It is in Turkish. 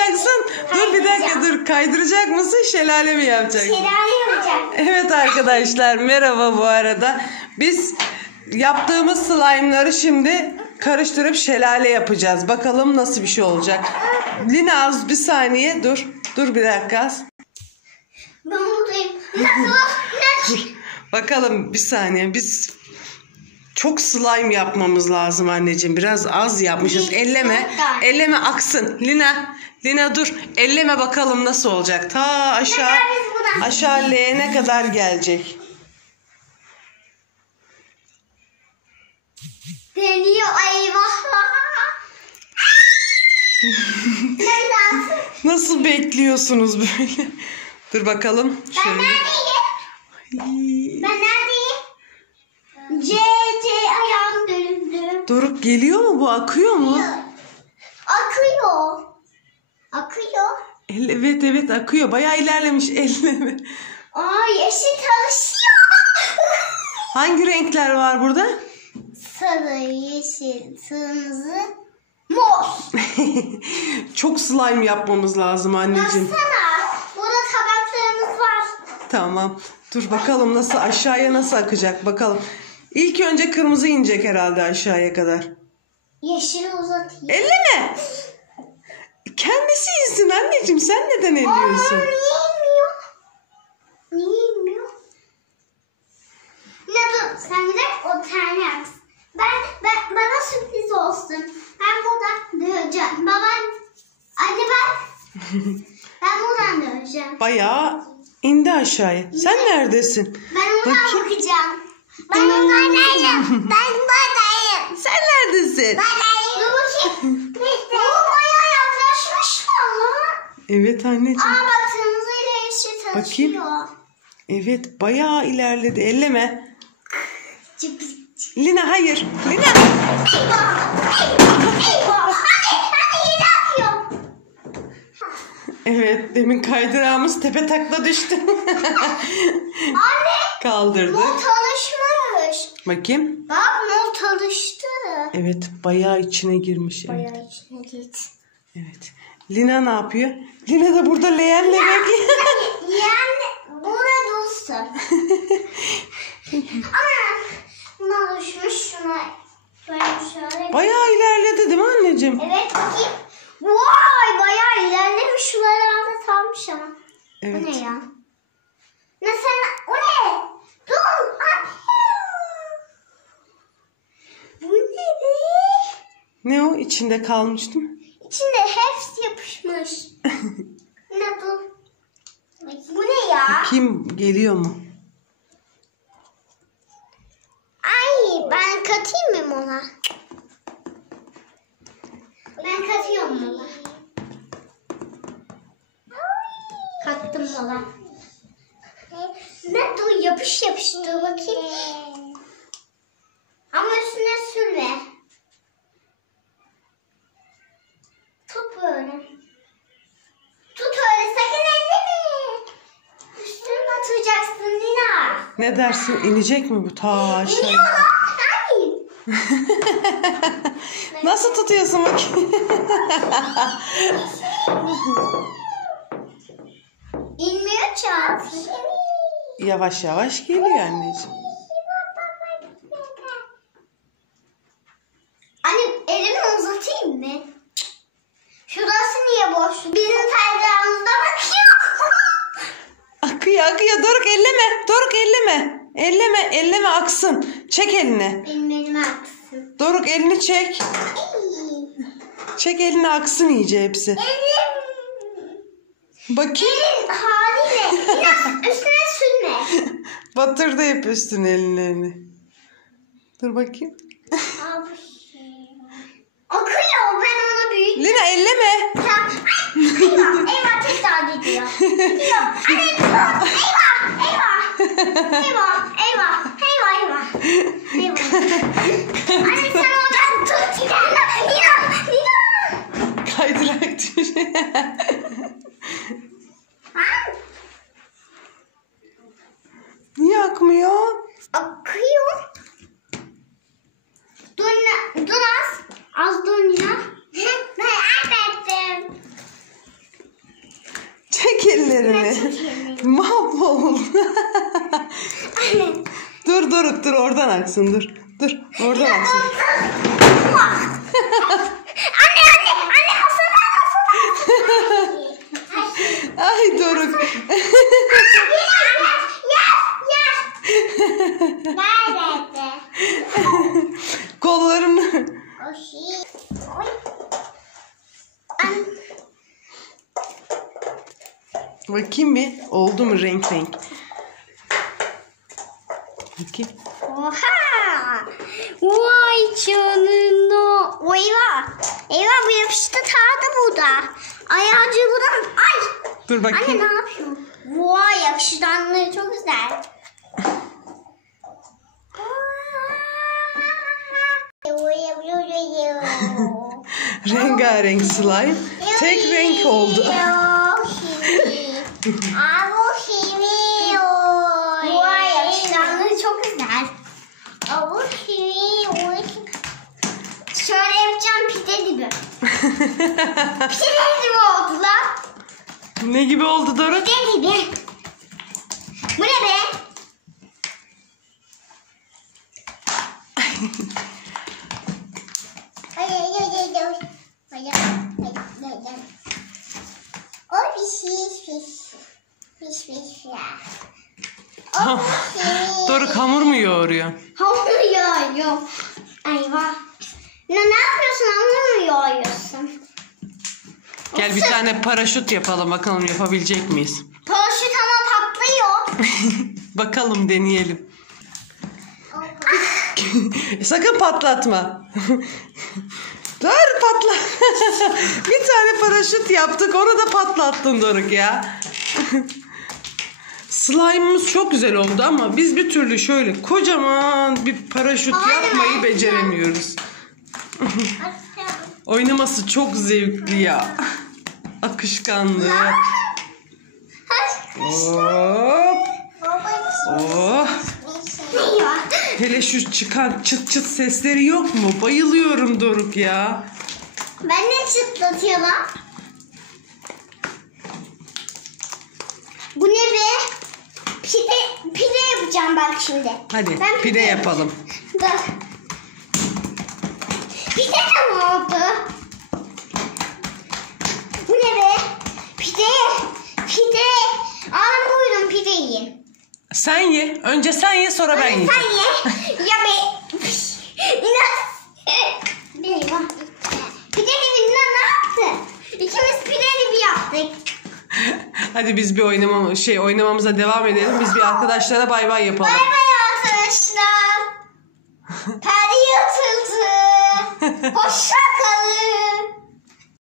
yapacaksın? Dur bir dakika dur. Kaydıracak mısın? Şelale mi yapacaksın? Şelale yapacağım. Evet arkadaşlar merhaba bu arada. Biz yaptığımız slime'ları şimdi karıştırıp şelale yapacağız. Bakalım nasıl bir şey olacak. Lina az bir saniye dur. Dur bir dakika. Ben buradayım. Bakalım bir saniye. Biz çok slime yapmamız lazım anneciğim. Biraz az yapmışız. Elleme. Elleme aksın. Lina dur. Elleme bakalım nasıl olacak. Ta aşağı L'ye kadar gelecek. Deniyor eyvah. Nasıl bekliyorsunuz böyle? Dur bakalım. Şöyle. Ben neredeyim? C ayağım döndü. Doruk geliyor mu bu? Akıyor mu? Akıyor. Evet akıyor. Bayağı ilerlemiş. Elleme. Aa, yeşil çalışıyor. Hangi renkler var burada? Sarı, yeşil, kırmızı, mor. Çok slime yapmamız lazım anneciğim. Baksana. Burada tabaklarımız var. Tamam. Dur bakalım aşağıya nasıl akacak bakalım. İlk önce kırmızı inecek herhalde aşağıya kadar. Yeşili uzatayım. Elleme. Kendisi insin anneciğim. Sen neden elliyorsun? Niye inmiyor? Ne dur? Sen de o tane yaksın. Bana sürpriz olsun. Ben buradan döneceğim. Anne ben buradan döneceğim. Bayağı indi aşağıya. Sen neredesin? Ben oradan bakacağım. Ben buradayım. Sen neredesin? Dur bakayım. Bu bayağı yaklaşmış valla. Evet anneciğim. Bak kırmızı ile yeşil çalışıyor. Bakayım. Evet bayağı ilerledi. Elleme. Lina hayır. Lina. Eyvah. Hadi yine akıyor. Evet demin kaydırağımız tepe takla düştü. Anne. Kaldırdı. Mol çalışmış. Bakayım. Bak mol çalıştı. Evet bayağı içine girmiş. Evet. Bayağı içine git. Evet. Lina ne yapıyor? Lina da burada leğenle bekliyor. Yani burada dursun. Ama buna düşmüş şuna. Şöyle. Bayağı ilerledi değil mi anneciğim? Evet bakayım. Vay bayağı ilerlemiş. Şuları anlatalmış ama. Evet. Bu ne ya? Ne sen? O ne? Dur. Bu ne be? Ne o? İçinde kalmış değil mi? İçinde hepsi yapışmış. Ne dur? Bu ne ya? Kim geliyor mu? Ay ben katayım mı ona? Ben katıyorum ona. Kattım ona. Ne dur yapış dur bakayım. Ama üstüne sürme. Tut böyle. Tut öyle sakın elleme. Üstüne batacaksın Lina. Ne dersin? İnecek mi bu ta aşağı? İniyor lan. Hayır. Nasıl tutuyorsun bakayım? İnmiyor çat. Yavaş yavaş geliyor anneciğim. Anne elimi uzatayım mı? Şurası niye boş? Bizim penceremizde bakıyor. Akıyor. Doruk elleme. Doruk elleme. Elleme aksın. Çek elini. Benim elime aksın. Doruk elini çek. Çek elini aksın iyice hepsi. Elim. Bakayım. Elin haliyle. Biraz üstüne sürme. Batırdı hep üstüne ellerini. Dur bakayım. Akıyor ben ona büyük. Lina elleme. Eyvah tekrar gidiyor. Gidiyor. Anne dur. Eyvah. Anne sen oradan tut. Lina. Kaydırak düşüyor. Niye akmıyor? Akıyor. Dur az. Az dur Lina. Ben kaybettim. Doruk dur oradan aksın dur. Dur oradan aksın. Anne Hasan. Ay Doruk. Nerede? Kollarını. Bakayım bir. Oldu mu renk renk? Bakayım. Oha! Vay canına. Eyvah. Eyvah bu yapıştı kaldı burada. Ayağı buradan. Ay. Dur bakayım. Anne ne yapıyorsun? Vay yapışkanlığı çok güzel. Rengarenk slime. Tek renk oldu. Vay yapışkanlığı çok güzel. Şöyle yapacağım pide gibi. Pide gibi oldu lan. Ne gibi oldu Doruk? Pide gibi. Bu ne be? O piş ya. Doruk hamur mu yoğuruyor? Hamur yoğuruyor. Eyvah. Ne yapıyorsun? Hamur mu yoğuruyorsun? Gel bir tane paraşüt yapalım bakalım yapabilecek miyiz? Paraşüt ama patlıyor. Bakalım deneyelim. Sakın patlatma. Dur patla. Bir tane paraşüt yaptık onu da patlattın Doruk ya. Slime'ımız çok güzel oldu ama biz bir türlü şöyle kocaman bir paraşüt yapmayı beceremiyoruz. Oynaması çok zevkli ya. Akışkanlı. Hop. Oh. Hele şu çıkan çıt çıt sesleri yok mu? Bayılıyorum Doruk ya. Ben de çıtlatıyorum. Bu ne be? Pide yapacağım bak şimdi. Hadi Ben pide yapalım. Dur. Pide de mi oldu? Bu ne be? Pide. Alın buyurun pide yiyin. Sen ye. Önce sen ye sonra ben yiyeceğim. Sen ye. Ya be. Eyvah. Pide gibi ne yaptı? İkimiz pide gibi yaptık. Hadi biz bir oynamamıza devam edelim. Biz bir arkadaşlara bay bay yapalım. Bay bay arkadaşlar. Perde yatıldı. Hoşça kalın.